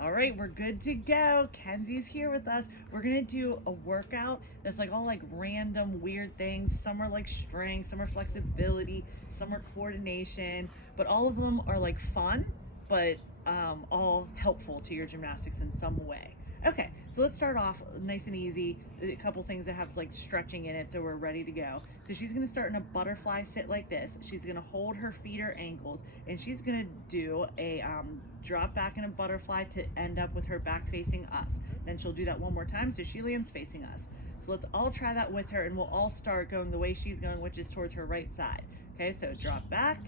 All right, we're good to go. Kenzie's here with us. We're gonna do a workout that's like all like random weird things. Some are like strength, some are flexibility, some are coordination, but all of them are like fun, but all helpful to your gymnastics in some way. Okay, so let's start off nice and easy. A couple things that have like stretching in it, so we're ready to go. So she's gonna start in a butterfly sit like this. She's gonna hold her feet or ankles, and she's gonna do a drop back in a butterfly to end up with her back facing us. Then she'll do that one more time, so she lands facing us. So let's all try that with her, and we'll all start going the way she's going, which is towards her right side. Okay, so drop back.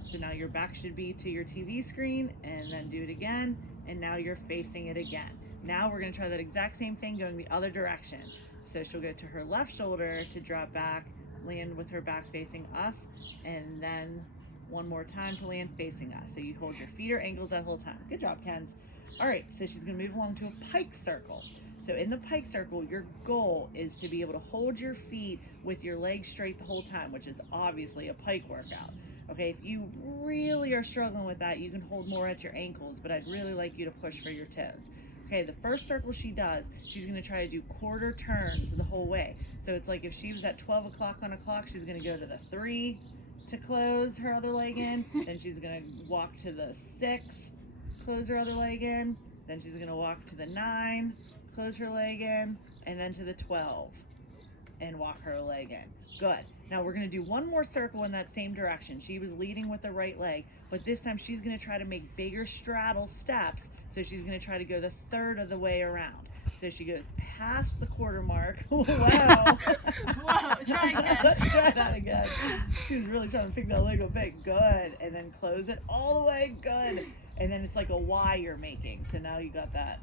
So now your back should be to your TV screen, and then do it again, and now you're facing it again. Now we're gonna try that exact same thing going the other direction. So she'll go to her left shoulder to drop back, land with her back facing us, and then one more time to land facing us. So you hold your feet or ankles that whole time. Good job, Kenz. All right, so she's gonna move along to a pike circle. So in the pike circle, your goal is to be able to hold your feet with your legs straight the whole time, which is obviously a pike workout. Okay, if you really are struggling with that, you can hold more at your ankles, but I'd really like you to push for your toes. Okay, the first circle she does, she's gonna try to do quarter turns the whole way. So it's like if she was at 12 o'clock on a clock, she's gonna go to the 3 to close her other leg in, then she's gonna walk to the 6, close her other leg in, then she's gonna walk to the 9, close her leg in, and then to the 12 and walk her leg in. Good. Now we're gonna do one more circle in that same direction. She was leading with the right leg, but this time she's gonna try to make bigger straddle steps. So she's gonna try to go the third of the way around. So she goes past the quarter mark. Wow. Wow, try again. Let's try that again. She was really trying to pick that leg up big. Good. And then close it all the way. Good. And then it's like a Y you're making. So now you got that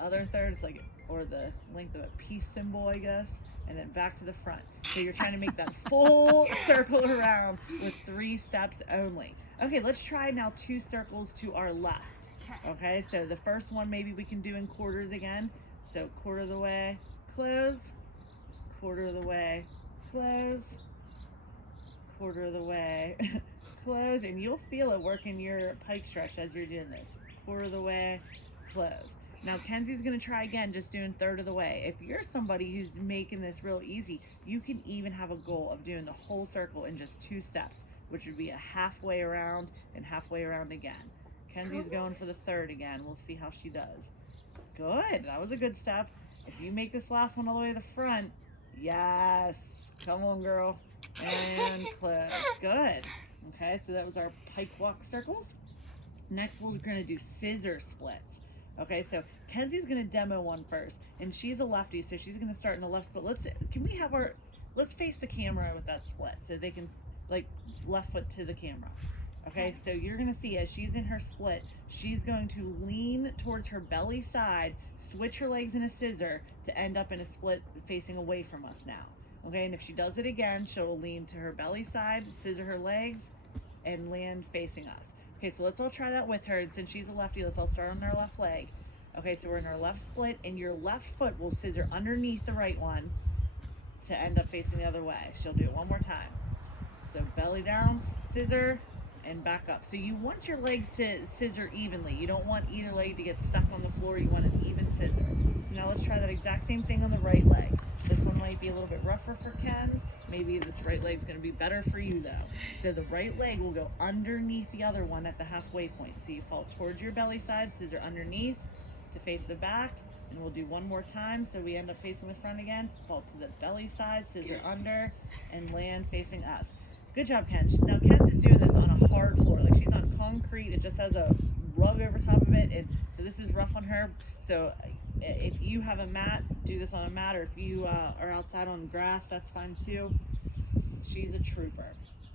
other third. It's like, or the length of a peace symbol, I guess. And then back to the front. So you're trying to make that full circle around with 3 steps only. Okay, let's try now 2 circles to our left. Okay, so the first one maybe we can do in quarters again. So quarter of the way, close, quarter of the way, close, quarter of the way, close, and you'll feel it working your pike stretch as you're doing this. Quarter of the way, close. Now Kenzie's gonna try again, just doing third of the way. If you're somebody who's making this real easy, you can even have a goal of doing the whole circle in just 2 steps, which would be a halfway around and halfway around again. Kenzie's going for the third again. We'll see how she does. Good, that was a good step. If you make this last one all the way to the front, yes, come on girl, and close, good. Okay, so that was our pike walk circles. Next we're gonna do scissor splits. Okay, so Kenzie's gonna demo one first, and she's a lefty, so she's gonna start in the left split. Let's face the camera with that split, so they can, like, left foot to the camera. Okay, so you're gonna see as she's in her split, she's going to lean towards her belly side, switch her legs in a scissor to end up in a split facing away from us now. Okay, and if she does it again, she'll lean to her belly side, scissor her legs, and land facing us. Okay, so let's all try that with her. And since she's a lefty, let's all start on our left leg. Okay, so we're in our left split, and your left foot will scissor underneath the right one to end up facing the other way. She'll do it one more time. So belly down, scissor, and back up. So you want your legs to scissor evenly. You don't want either leg to get stuck on the floor. You want an even scissor. So now let's try that exact same thing on the right leg. This one might be a little bit rougher for Kenz. Maybe this right leg's gonna be better for you though. So the right leg will go underneath the other one at the halfway point. So you fall towards your belly side, scissor underneath to face the back, and we'll do one more time so we end up facing the front again. Fall to the belly side, scissor under, and land facing us. Good job, Kenz. Now Kenz is doing this on a hard floor. Like she's on concrete, it just has a rug over top of it, and so this is rough on her. So if you have a mat, do this on a mat, or if you are outside on grass, that's fine too. She's a trooper.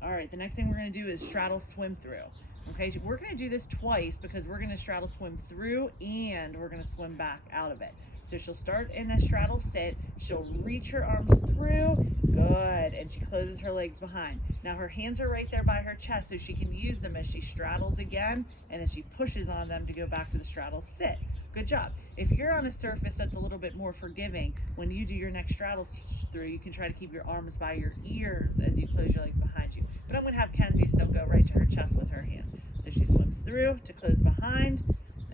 All right, the next thing we're gonna do is straddle swim through. Okay, we're gonna do this twice because we're gonna straddle swim through and we're gonna swim back out of it. So she'll start in a straddle sit, she'll reach her arms through, good, and she closes her legs behind. Now her hands are right there by her chest so she can use them as she straddles again, and then she pushes on them to go back to the straddle sit. Good job. If you're on a surface that's a little bit more forgiving, when you do your next straddle through, you can try to keep your arms by your ears as you close your legs behind you. But I'm gonna have Kenzie still go right to her chest with her hands. So she swims through to close behind,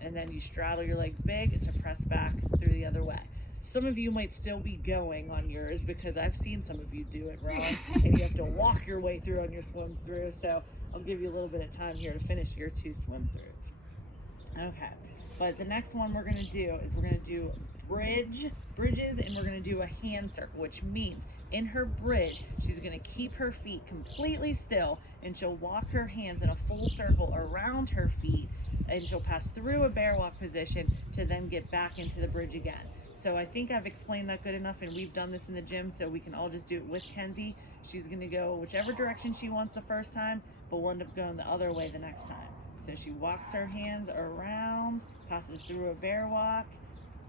and then you straddle your legs big to press back through the other way. Some of you might still be going on yours because I've seen some of you do it wrong and you have to walk your way through on your swim through. So I'll give you a little bit of time here to finish your 2 swim throughs. Okay, but the next one we're gonna do is we're gonna do bridges, and we're gonna do a hand circle, which means in her bridge, she's gonna keep her feet completely still and she'll walk her hands in a full circle around her feet, and she'll pass through a bear walk position to then get back into the bridge again. So I think I've explained that good enough, and we've done this in the gym, so we can all just do it with Kenzie. She's gonna go whichever direction she wants the first time, but we'll end up going the other way the next time. So she walks her hands around, passes through a bear walk,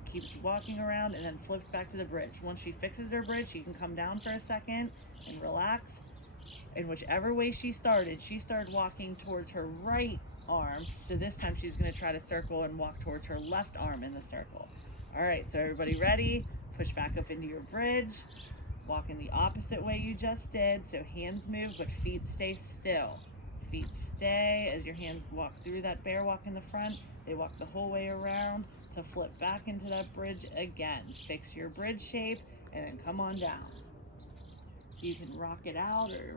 keeps walking around, and then flips back to the bridge. Once she fixes her bridge, she can come down for a second and relax. And whichever way she started walking towards her right arm. So this time she's gonna try to circle and walk towards her left arm in the circle. All right, so everybody ready? Push back up into your bridge. Walk in the opposite way you just did. So hands move, but feet stay still. Feet stay as your hands walk through that bear walk in the front. They walk the whole way around to flip back into that bridge again. Fix your bridge shape and then come on down. So you can rock it out or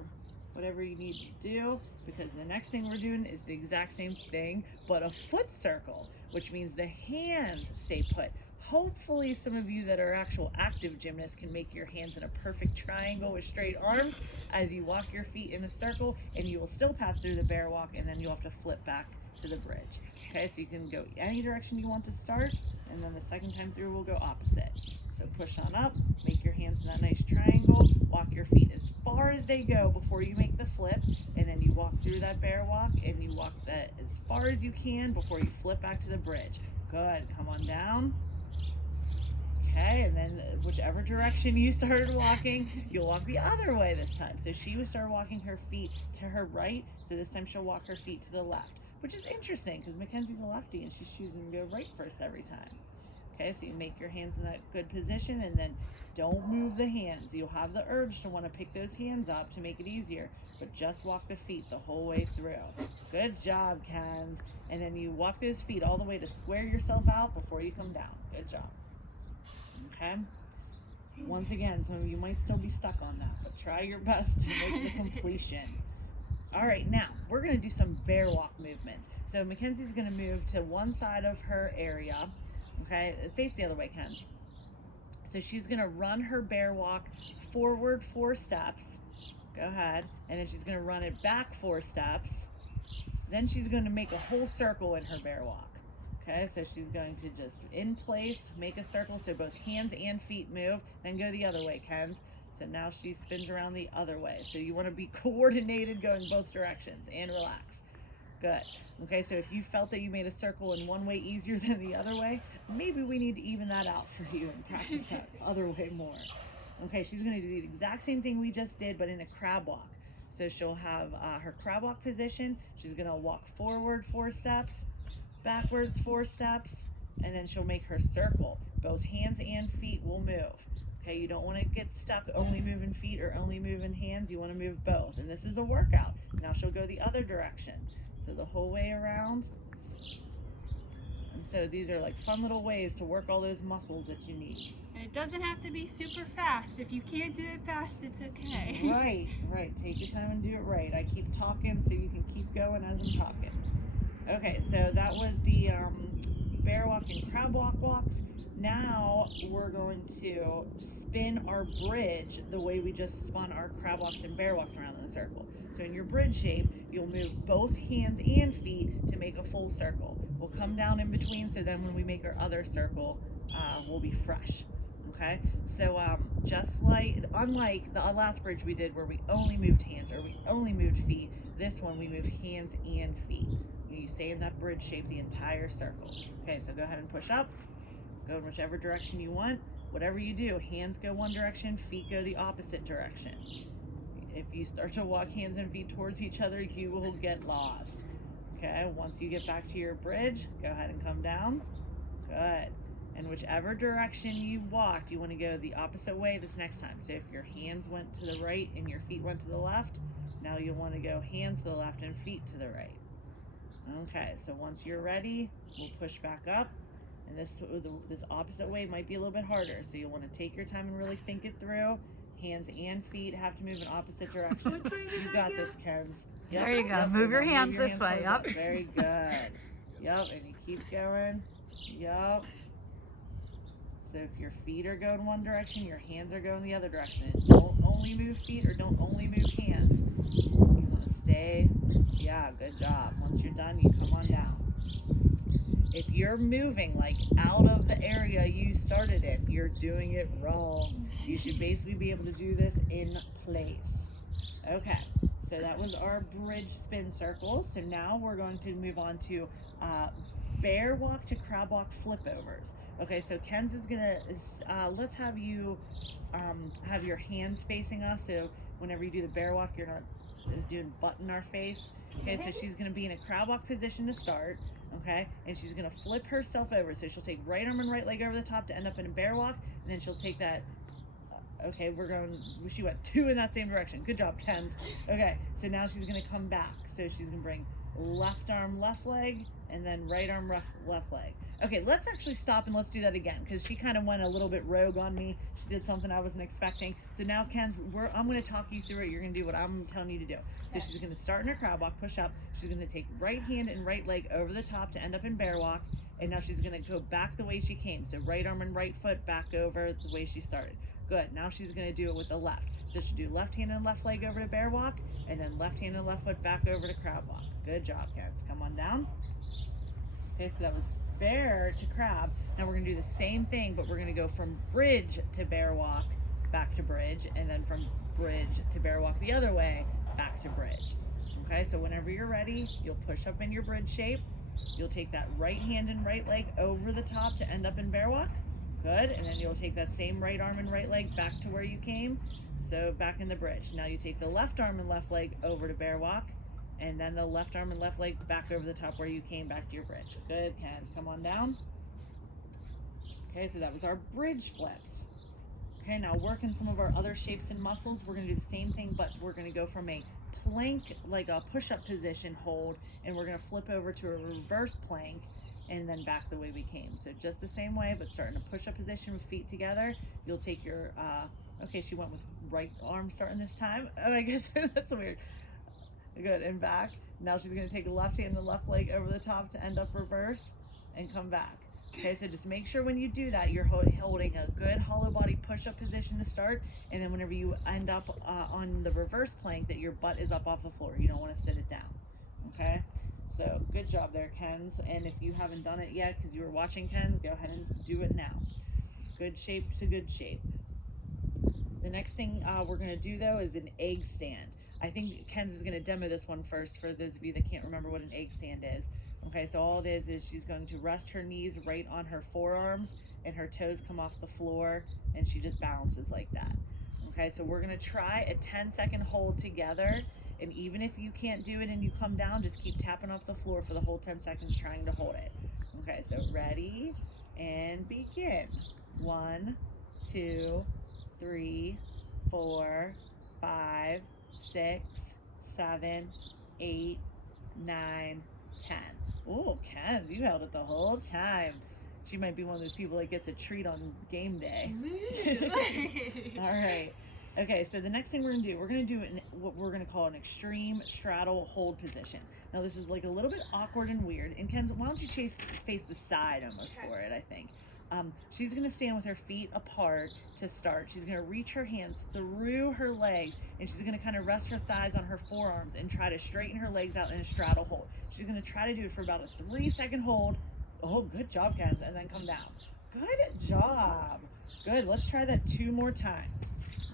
whatever you need to do, because the next thing we're doing is the exact same thing, but a foot circle, which means the hands stay put. Hopefully some of you that are actual active gymnasts can make your hands in a perfect triangle with straight arms as you walk your feet in a circle, and you will still pass through the bear walk, and then you'll have to flip back to the bridge. Okay, so you can go any direction you want to start, and then the second time through we'll go opposite. So push on up, make your hands in that nice triangle, walk your feet as far as they go before you make the flip, and then you walk through that bear walk, and you walk that as far as you can before you flip back to the bridge. Good, come on down. Okay, and then whichever direction you started walking, you'll walk the other way this time. So she would start walking her feet to her right, so this time she'll walk her feet to the left, which is interesting because Mackenzie's a lefty and she's choosing to go right first every time. Okay, so you make your hands in that good position, and then don't move the hands. You'll have the urge to want to pick those hands up to make it easier, but just walk the feet the whole way through. Good job, Kenz. And then you walk those feet all the way to square yourself out before you come down. Good job. Okay, once again, some of you might still be stuck on that, but try your best to make the completion. All right, now we're going to do some bear walk movements. So Mackenzie's going to move to one side of her area. Okay, face the other way, Kenz. So she's going to run her bear walk forward 4 steps. Go ahead. And then she's going to run it back 4 steps. Then she's going to make a whole circle in her bear walk. Okay, so she's going to just in place, make a circle so both hands and feet move, then go the other way, Kenz. So now she spins around the other way. So you want to be coordinated going both directions and relax. Good. Okay, so if you felt that you made a circle in one way easier than the other way, maybe we need to even that out for you and practice that other way more. Okay, she's going to do the exact same thing we just did, but in a crab walk. So she'll have her crab walk position. She's going to walk forward 4 steps, backwards 4 steps, and then she'll make her circle. Both hands and feet will move. Okay, you don't want to get stuck only moving feet or only moving hands. You want to move both, and this is a workout. Now she'll go the other direction. So the whole way around. And so these are like fun little ways to work all those muscles that you need. And it doesn't have to be super fast. If you can't do it fast, it's okay. Right. Take your time and do it right. I keep talking so you can keep going as I'm talking. Okay, so that was the bear walk and crab walk walks. Now we're going to spin our bridge the way we just spun our crab walks and bear walks around in a circle. So in your bridge shape, you'll move both hands and feet to make a full circle. We'll come down in between, so then when we make our other circle, we'll be fresh. Okay, so unlike the last bridge we did where we only moved hands or we only moved feet, this one we move hands and feet. You stay in that bridge shape the entire circle. Okay, so go ahead and push up. Go in whichever direction you want. Whatever you do, hands go one direction, feet go the opposite direction. If you start to walk hands and feet towards each other, you will get lost. Okay, once you get back to your bridge, go ahead and come down. Good. And whichever direction you walked, you want to go the opposite way this next time. So if your hands went to the right and your feet went to the left, now you'll want to go hands to the left and feet to the right. Okay, so once you're ready, we'll push back up. And this opposite way might be a little bit harder, so you'll want to take your time and really think it through. Hands and feet have to move in opposite directions. Which way did You I got go? this, Kenz. There you go. Yep, Move your move hands this way. towards Yep. us. Very good. Yep, and you keep going. Yep. So if your feet are going one direction, your hands are going the other direction. And don't only move feet or don't only move hands. You want to stay. Yeah, good job. Once you're done, you come on down. If you're moving like out of the area you started in, you're doing it wrong. You should basically be able to do this in place. Okay, so that was our bridge spin circle. So now we're going to move on to bear walk to crab walk flip overs. Okay, so Kenz is gonna, let's have you have your hands facing us. So whenever you do the bear walk, you're not doing butt in our face. Okay, so she's gonna be in a crab walk position to start. Okay, and she's gonna flip herself over. So she'll take right arm and right leg over the top to end up in a bear walk, and then she'll take that. Okay, she went 2 in that same direction. Good job, Kenz. Okay, so now she's gonna come back. So she's gonna bring left arm, left leg, and then right arm, left leg. Okay, let's actually stop and let's do that again, because she kind of went a little bit rogue on me. She did something I wasn't expecting. So now, Kenz, I'm going to talk you through it. You're going to do what I'm telling you to do. So she's going to start in her crab walk, push up. She's going to take right hand and right leg over the top to end up in bear walk. And now she's going to go back the way she came. So right arm and right foot back over the way she started. Good. Now she's going to do it with the left. So she'll do left hand and left leg over to bear walk, and then left hand and left foot back over to crab walk. Good job, Kenz. Come on down. Okay, so that was bear to crab. Now we're going to do the same thing, but we're going to go from bridge to bear walk, back to bridge, and then from bridge to bear walk the other way, back to bridge. Okay, so whenever you're ready, you'll push up in your bridge shape. You'll take that right hand and right leg over the top to end up in bear walk. Good, and then you'll take that same right arm and right leg back to where you came. So back in the bridge. Now you take the left arm and left leg over to bear walk, and then the left arm and left leg back over the top where you came back to your bridge. Good, Kenz, come on down. Okay, so that was our bridge flips. Okay, now working some of our other shapes and muscles, we're gonna do the same thing, but we're gonna go from a plank, like a push-up position hold, and we're gonna flip over to a reverse plank, and then back the way we came. So just the same way, but starting a push-up position with feet together. You'll take your, okay, she went with right arm starting this time. Oh, I guess that's weird. Good, and back. Now she's gonna take the left hand and the left leg over the top to end up reverse and come back. Okay, so just make sure when you do that, you're holding a good hollow body push-up position to start, and then whenever you end up on the reverse plank, that your butt is up off the floor. You don't wanna sit it down, okay? So good job there, Kenz. And if you haven't done it yet, because you were watching Kenz, go ahead and do it now. Good shape to good shape. The next thing we're gonna do though is an egg stand. I think Kenz is gonna demo this one first for those of you that can't remember what an egg stand is. Okay, so all it is she's going to rest her knees right on her forearms and her toes come off the floor, and she just balances like that. Okay, so we're gonna try a 10-second hold together, and even if you can't do it and you come down, just keep tapping off the floor for the whole 10 seconds trying to hold it. Okay, so ready and begin. 1, 2, 3, 4, 5, 6, 7, 8, 9, 10. Oh, Kenz, you held it the whole time. She might be one of those people that gets a treat on game day. All right. Okay, so the next thing we're gonna do what we're gonna call an extreme straddle hold position. Now this is like a little bit awkward and weird. And Kenz, why don't you face the side almost for it, I think. She's gonna stand with her feet apart to start. She's gonna reach her hands through her legs, and she's gonna kind of rest her thighs on her forearms and try to straighten her legs out in a straddle hold. She's gonna try to do it for about a 3-second hold. Oh, good job, Kenz, and then come down. Good job. Good, let's try that 2 more times.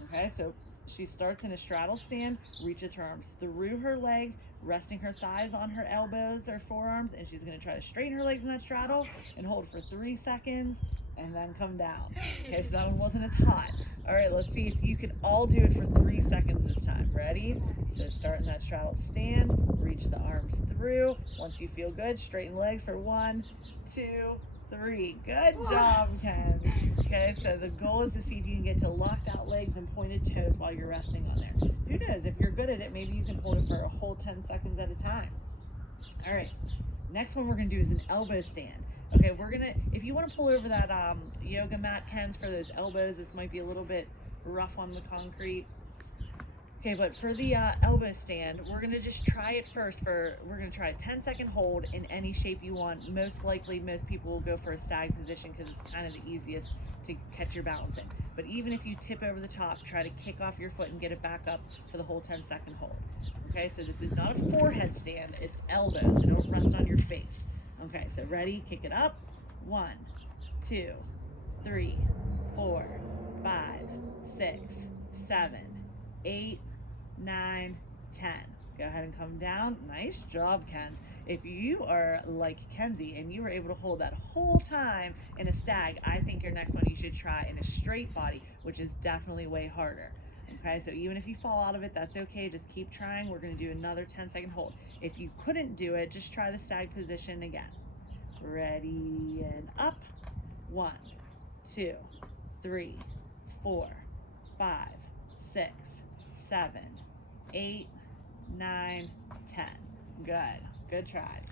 Okay, so she starts in a straddle stand, reaches her arms through her legs, resting her thighs on her elbows or forearms, and she's gonna try to straighten her legs in that straddle and hold for 3 seconds and then come down. Okay, so that one wasn't as hot. All right, let's see if you can all do it for 3 seconds this time. Ready? So start in that straddle stand, reach the arms through. Once you feel good, straighten legs for 1, 2, 3. Good job, Kenz. Okay, so the goal is to see if you can get to locked out legs and pointed toes while you're resting on there. Who knows? If you're good at it, maybe you can hold it for a whole 10 seconds at a time. All right. Next one we're gonna do is an elbow stand. Okay, if you want to pull over that yoga mat, Ken's, for those elbows, this might be a little bit rough on the concrete. Okay, but for the elbow stand, we're gonna just try it first. We're gonna try a 10-second hold in any shape you want. Most likely, most people will go for a stag position because it's kind of the easiest to catch your balance in. But even if you tip over the top, try to kick off your foot and get it back up for the whole 10-second hold. Okay, so this is not a forehead stand, it's elbows, so don't rest on your face. Okay, so ready, kick it up. 1, 2, 3, 4, 5, 6, 7, 8, 9, 10. Go ahead and come down. Nice job, Kenz. If you are like Kenzie and you were able to hold that whole time in a stag, I think your next one you should try in a straight body, which is definitely way harder. Okay, so even if you fall out of it, that's okay. Just keep trying. We're going to do another 10-second hold. If you couldn't do it, just try the stag position again. Ready and up. 1, 2, 3, 4, 5, 6, 7, 8, 9, 10. Good tries.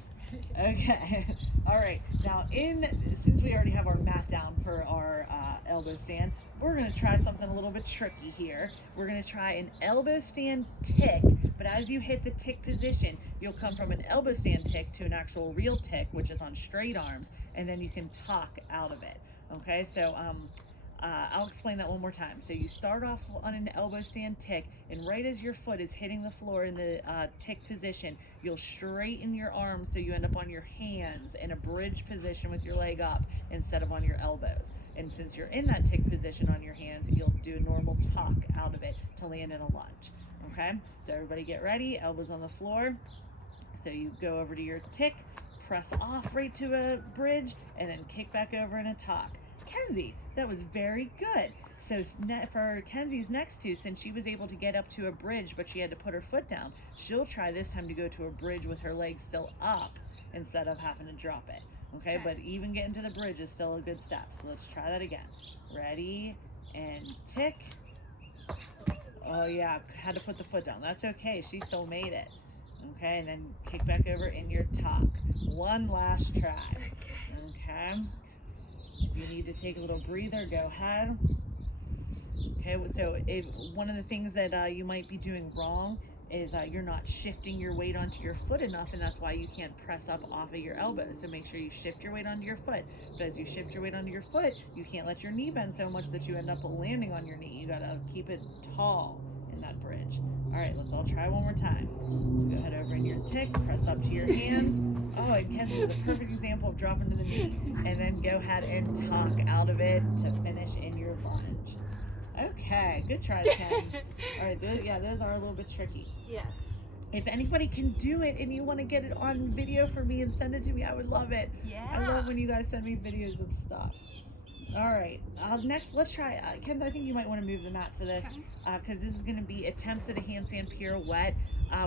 Okay. All right. Now, since we already have our mat down for our elbow stand, we're going to try something a little bit tricky here. We're going to try an elbow stand tick, but as you hit the tick position, you'll come from an elbow stand tick to an actual real tick, which is on straight arms, and then you can tuck out of it. Okay, so I'll explain that one more time. So you start off on an elbow stand tick, and right as your foot is hitting the floor in the tick position, you'll straighten your arms so you end up on your hands in a bridge position with your leg up instead of on your elbows. And since you're in that tick position on your hands, you'll do a normal tuck out of it to land in a lunge. Okay, so everybody get ready, elbows on the floor. So you go over to your tick, press off right to a bridge, and then kick back over in a tuck. Kenzie, that was very good. So for Kenzie's next two, since she was able to get up to a bridge, but she had to put her foot down, she'll try this time to go to a bridge with her legs still up instead of having to drop it. Okay, but even getting to the bridge is still a good step. So let's try that again. Ready, and tick. Oh yeah, had to put the foot down. That's okay, she still made it. Okay, and then kick back over in your tuck. One last try. Okay. If you need to take a little breather, go ahead. Okay, so one of the things that you might be doing wrong is you're not shifting your weight onto your foot enough, and that's why you can't press up off of your elbows. So make sure you shift your weight onto your foot. But as you shift your weight onto your foot, you can't let your knee bend so much that you end up landing on your knee. You gotta keep it tall in that bridge. All right, let's all try one more time. So go ahead over in your tick, press up to your hands. Oh, and Kenzie was a perfect example of dropping to the knee. And then go ahead and tuck out of it to finish in your lunge. Okay, good tries, Ken. All right, those are a little bit tricky. Yes. If anybody can do it and you want to get it on video for me and send it to me, I would love it. Yeah. I love when you guys send me videos of stuff. All right, next let's try, Ken, I think you might want to move the mat for this because this is going to be attempts at a handstand pirouette.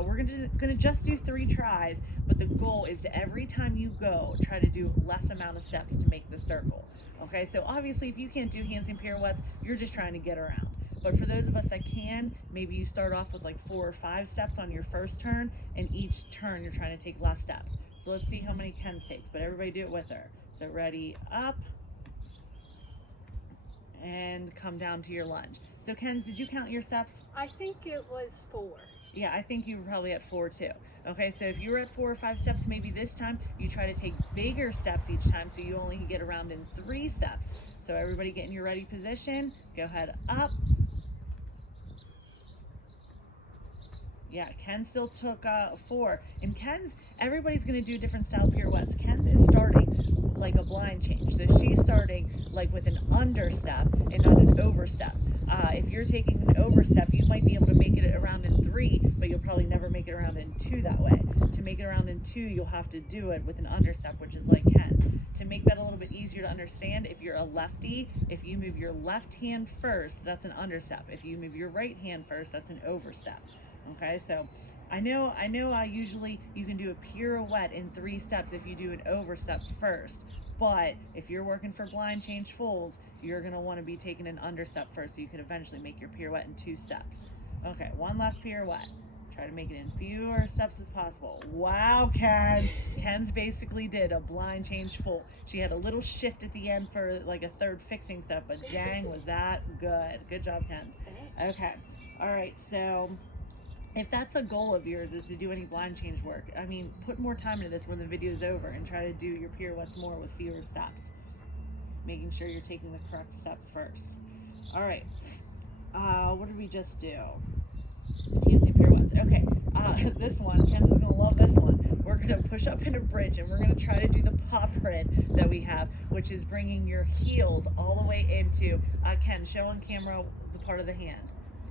We're gonna just do 3 tries, but the goal is to every time you go, try to do less amount of steps to make the circle. Okay, so obviously if you can't do handstand pirouettes, you're just trying to get around. But for those of us that can, maybe you start off with like 4 or 5 steps on your first turn, and each turn you're trying to take less steps. So let's see how many Ken's takes, but everybody do it with her. So ready, up, and come down to your lunge. So Ken's, did you count your steps? I think it was 4. Yeah, I think you were probably at 4 too. Okay, so if you were at 4 or 5 steps, maybe this time you try to take bigger steps each time so you only get around in 3 steps. So everybody get in your ready position. Go ahead, up. Yeah, Ken still took 4. And everybody's gonna do different style pirouettes. Ken's is starting like a blind change. So she's starting like with an understep and not an overstep. If you're taking an overstep, you might be able to make it around in 3, but you'll probably never make it around in 2 that way. To make it around in 2, you'll have to do it with an understep, which is like Ken's. To make that a little bit easier to understand, if you're a lefty, if you move your left hand first, that's an understep. If you move your right hand first, that's an overstep. Okay, so I know usually you can do a pirouette in 3 steps if you do an overstep first, but if you're working for blind change fulls, you're gonna want to be taking an understep first so you can eventually make your pirouette in 2 steps. Okay, one last pirouette. Try to make it in fewer steps as possible. Wow, Ken's. Ken's basically did a blind change full. She had a little shift at the end for like a third fixing step, but dang, was that good. Good job, Ken's. Okay. All right, so if that's a goal of yours, is to do any blind change work, I mean, put more time into this when the video is over and try to do your pirouettes more with fewer steps. Making sure you're taking the correct step first. All right. What did we just do? Handstand pirouettes. Okay. This one, Ken's is going to love this one. We're going to push up in a bridge and we're going to try to do the paw print that we have, which is bringing your heels all the way into, Ken, show on camera the part of the hand.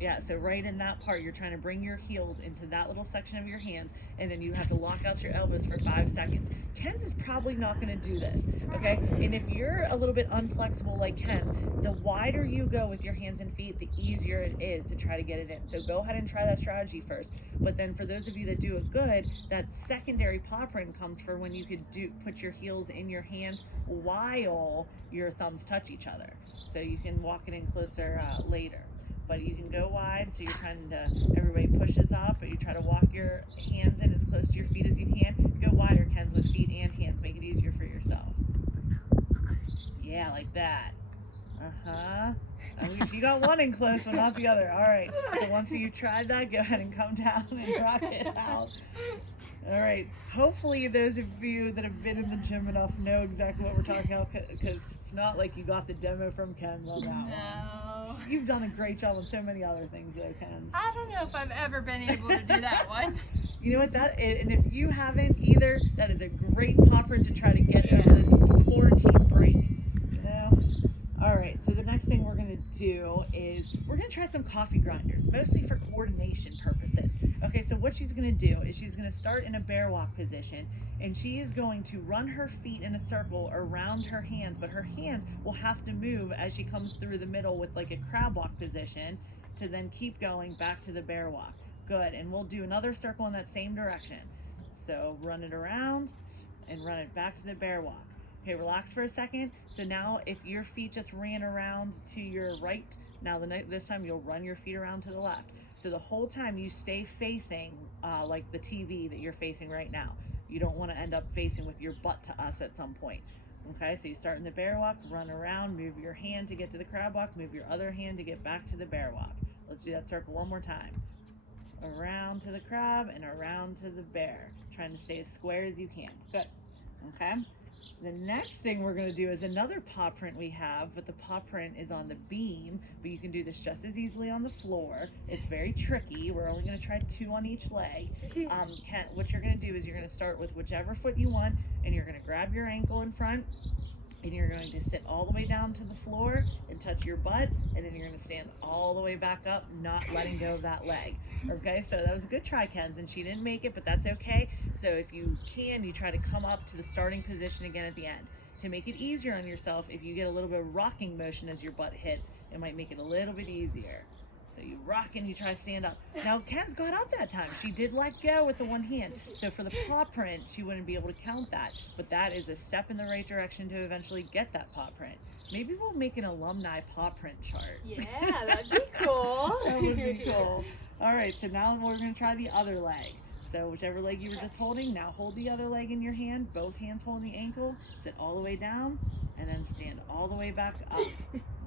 Yeah, so right in that part, you're trying to bring your heels into that little section of your hands, and then you have to lock out your elbows for 5 seconds. Ken's is probably not going to do this, okay? And if you're a little bit unflexible like Ken's, the wider you go with your hands and feet, the easier it is to try to get it in. So go ahead and try that strategy first. But then for those of you that do it good, that secondary paw print comes for when you could put your heels in your hands while your thumbs touch each other. So you can walk it in closer later. But you can go wide, so you're trying to, everybody pushes up, but you try to walk your hands in as close to your feet as you can. Go wider, Ken's, with feet and hands. Make it easier for yourself. Yeah, like that. At least you got one in close, but not the other. All right, so once you've tried that, go ahead and come down and rock it out. All right, hopefully those of you that have been in the gym enough know exactly what we're talking about, because it's not like you got the demo from Ken's on that one. No. You've done a great job on so many other things though, Ken's. I don't know if I've ever been able to do that one. You know what, and if you haven't either, that is a great paw print to try to get over this quarantine break, you know? All right, so the next thing we're gonna do is we're gonna try some coffee grinders, mostly for coordination purposes. Okay, so what she's gonna do is she's gonna start in a bear walk position, and she is going to run her feet in a circle around her hands, but her hands will have to move as she comes through the middle with like a crab walk position to then keep going back to the bear walk. Good, and we'll do another circle in that same direction. So run it around and run it back to the bear walk. Okay, relax for a second. So now if your feet just ran around to your right, now this time you'll run your feet around to the left. So the whole time you stay facing like the TV that you're facing right now. You don't want to end up facing with your butt to us at some point. Okay, so you start in the bear walk, run around, move your hand to get to the crab walk, move your other hand to get back to the bear walk. Let's do that circle one more time. Around to the crab and around to the bear. Trying to stay as square as you can. Good. Okay. The next thing we're going to do is another paw print we have, but the paw print is on the beam, but you can do this just as easily on the floor. It's very tricky. We're only going to try 2 on each leg. What you're going to do is you're going to start with whichever foot you want, and you're going to grab your ankle in front, and you're going to sit all the way down to the floor and touch your butt, and then you're going to stand all the way back up, not letting go of that leg. Okay, so that was a good try, Ken's, and she didn't make it, but that's okay. So if you can, you try to come up to the starting position again at the end. To make it easier on yourself, if you get a little bit of rocking motion as your butt hits, it might make it a little bit easier. So you rock and you try to stand up. Now, Ken's got up that time. She did let go with the one hand. So for the paw print, she wouldn't be able to count that. But that is a step in the right direction to eventually get that paw print. Maybe we'll make an alumni paw print chart. Yeah, that'd be cool. That would be cool. All right, so now we're going to try the other leg. So whichever leg you were just holding, now hold the other leg in your hand. Both hands holding the ankle. Sit all the way down and then stand all the way back up.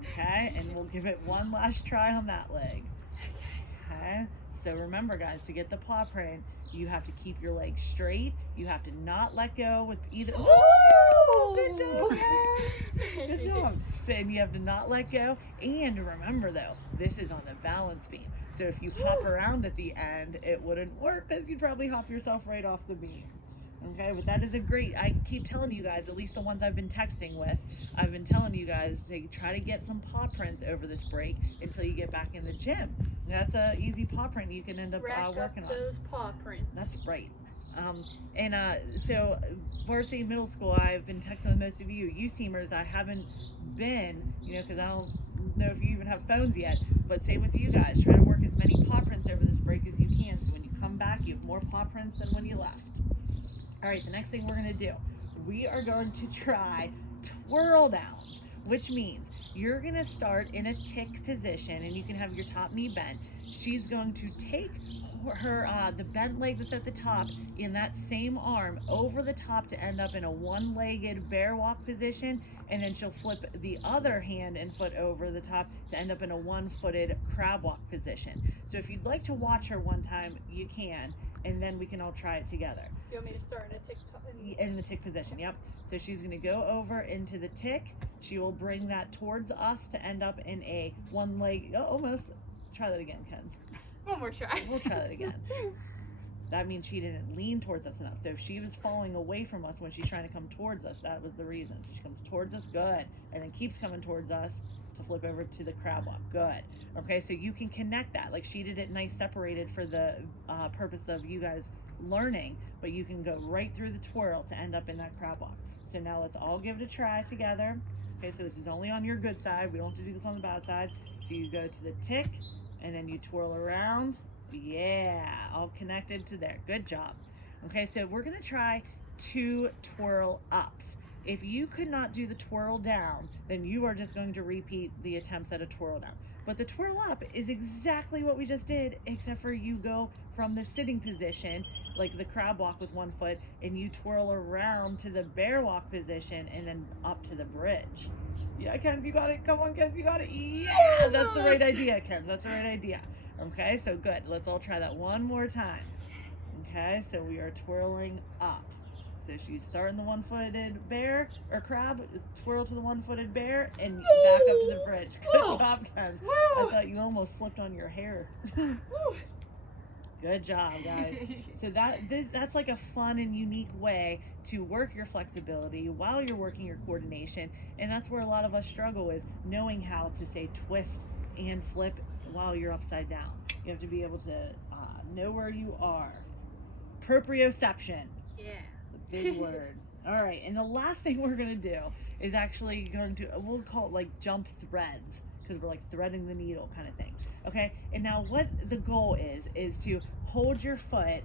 Okay, and we'll give it one last try on that leg. Okay, so remember guys, to get the paw print, you have to keep your legs straight. You have to not let go with either. Woo! Good job, guys. Good job. So, and you have to not let go. And remember though, this is on the balance beam. So if you hop around at the end, it wouldn't work because you'd probably hop yourself right off the beam. Okay, but that is a great, I keep telling you guys, at least the ones I've been texting with, I've been telling you guys to try to get some paw prints over this break until you get back in the gym. That's an easy paw print you can end up working on. Those paw prints. That's right. So Varsity Middle School, I've been texting with most of you. Youth Themers, I haven't been, because I don't know if you even have phones yet, but same with you guys. Try to work as many paw prints over this break as you can, so when you come back, you have more paw prints than when you left. All right, the next thing we're going to do, we are going to try twirl downs, which means you're gonna start in a tick position, and you can have your top knee bent. She's going to take her the bent leg that's at the top in that same arm over the top to end up in a one-legged bear walk position, and then she'll flip the other hand and foot over the top to end up in a one-footed crab walk position. So if you'd like to watch her one time, you can, and then we can all try it together. You want me to start in a TikTok? In the tick position, yep. So she's going to go over into the tick. She will bring that towards us to end up in a one leg, almost. Try that again, Kenz. One more try. We'll try that again. That means she didn't lean towards us enough. So if she was falling away from us when she's trying to come towards us, that was the reason. So she comes towards us, good, and then keeps coming towards us to flip over to the crab walk, good. Okay, so you can connect that. Like she did it nice separated for the purpose of you guys learning, but you can go right through the twirl to end up in that crab walk. So now let's all give it a try together. Okay, so this is only on your good side. We don't have to do this on the bad side. So you go to the tick, and then you twirl around. Yeah, all connected to there. Good job. Okay, so we're gonna try 2 twirl ups. If you could not do the twirl down, then you are just going to repeat the attempts at a twirl down. But the twirl up is exactly what we just did, except for you go from the sitting position, like the crab walk with one foot, and you twirl around to the bear walk position and then up to the bridge. Yeah, Kenz, you got it. Come on, Kenz, you got it. Yeah, that's the right idea, Kenz. That's the right idea. Okay, so good. Let's all try that one more time. Okay, so we are twirling up. So she's starting the one-footed bear or crab, twirl to the one-footed bear, and back up to the bridge. Good job, Kenz. I thought you almost slipped on your hair. Good job, guys. So that's like a fun and unique way to work your flexibility while you're working your coordination, and that's where a lot of us struggle, is knowing how to say twist and flip while you're upside down. You have to be able to know where you are. Proprioception. Yeah. Big word. All right, and the last thing we're gonna do is actually going to, we'll call it like jump threads, because we're like threading the needle kind of thing. Okay, and now what the goal is to hold your foot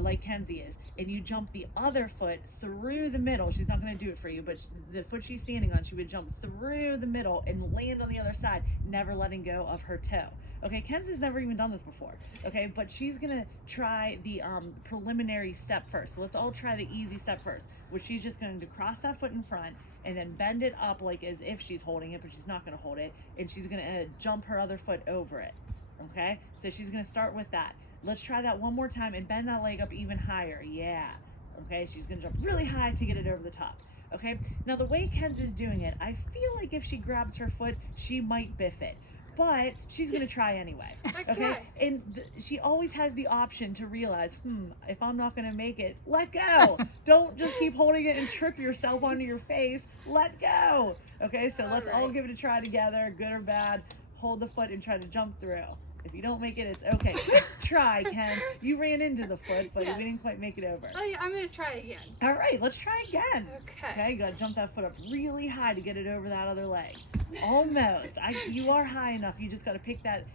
like Kenzie is, and you jump the other foot through the middle. She's not going to do it for you, but the foot she's standing on, she would jump through the middle and land on the other side, never letting go of her toe. Okay, Kenzie's never even done this before. Okay, but she's going to try the preliminary step first. So let's all try the easy step first, which she's just going to cross that foot in front and then bend it up like as if she's holding it, but she's not going to hold it, and she's going to jump her other foot over it. Okay, so she's going to start with that. Let's try that one more time and bend that leg up even higher. Yeah. Okay, she's going to jump really high to get it over the top. Okay, now the way Kenz is doing it, I feel like if she grabs her foot, she might biff it. But she's going to try anyway. Okay? And she always has the option to realize, if I'm not going to make it, let go. Don't just keep holding it and trip yourself onto your face. Let go. Okay, so let's all give it a try together, good or bad. Hold the foot and try to jump through. If you don't make it, it's okay. Good try, Ken. You ran into the foot, but we didn't quite make it over. I'm going to try again. All right, let's try again. Okay. Okay, you got to jump that foot up really high to get it over that other leg. Almost. You are high enough. You just got to pick that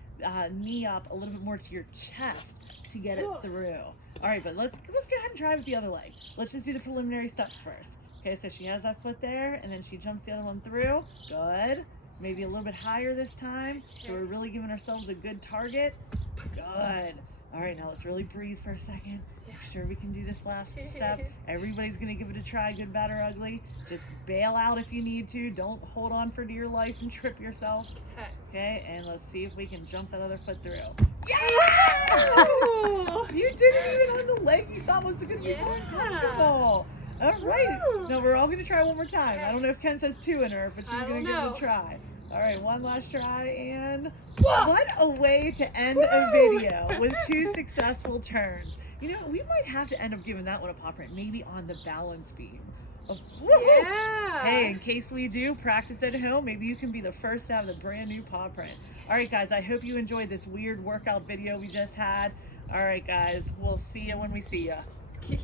knee up a little bit more to your chest to get it through. All right, but let's go ahead and try with the other leg. Let's just do the preliminary steps first. Okay, so she has that foot there, and then she jumps the other one through. Good. Maybe a little bit higher this time. So we're really giving ourselves a good target. Good. All right, now let's really breathe for a second. Make sure we can do this last step. Everybody's gonna give it a try, good, bad, or ugly. Just bail out if you need to. Don't hold on for dear life and trip yourself. Okay, and let's see if we can jump that other foot through. Yeah! You did it even on the leg you thought was gonna be more comfortable. All right. Now we're all gonna try one more time. I don't know if Ken says 2 in her, but she's gonna give it a try. All right, one last try, and what a way to end a video with 2 successful turns. You know, we might have to end up giving that one a pop print, maybe on the balance beam. Yeah. Hey, in case we do, practice at home. Maybe you can be the first to have the brand new paw print. All right, guys, I hope you enjoyed this weird workout video we just had. All right, guys, we'll see you when we see you.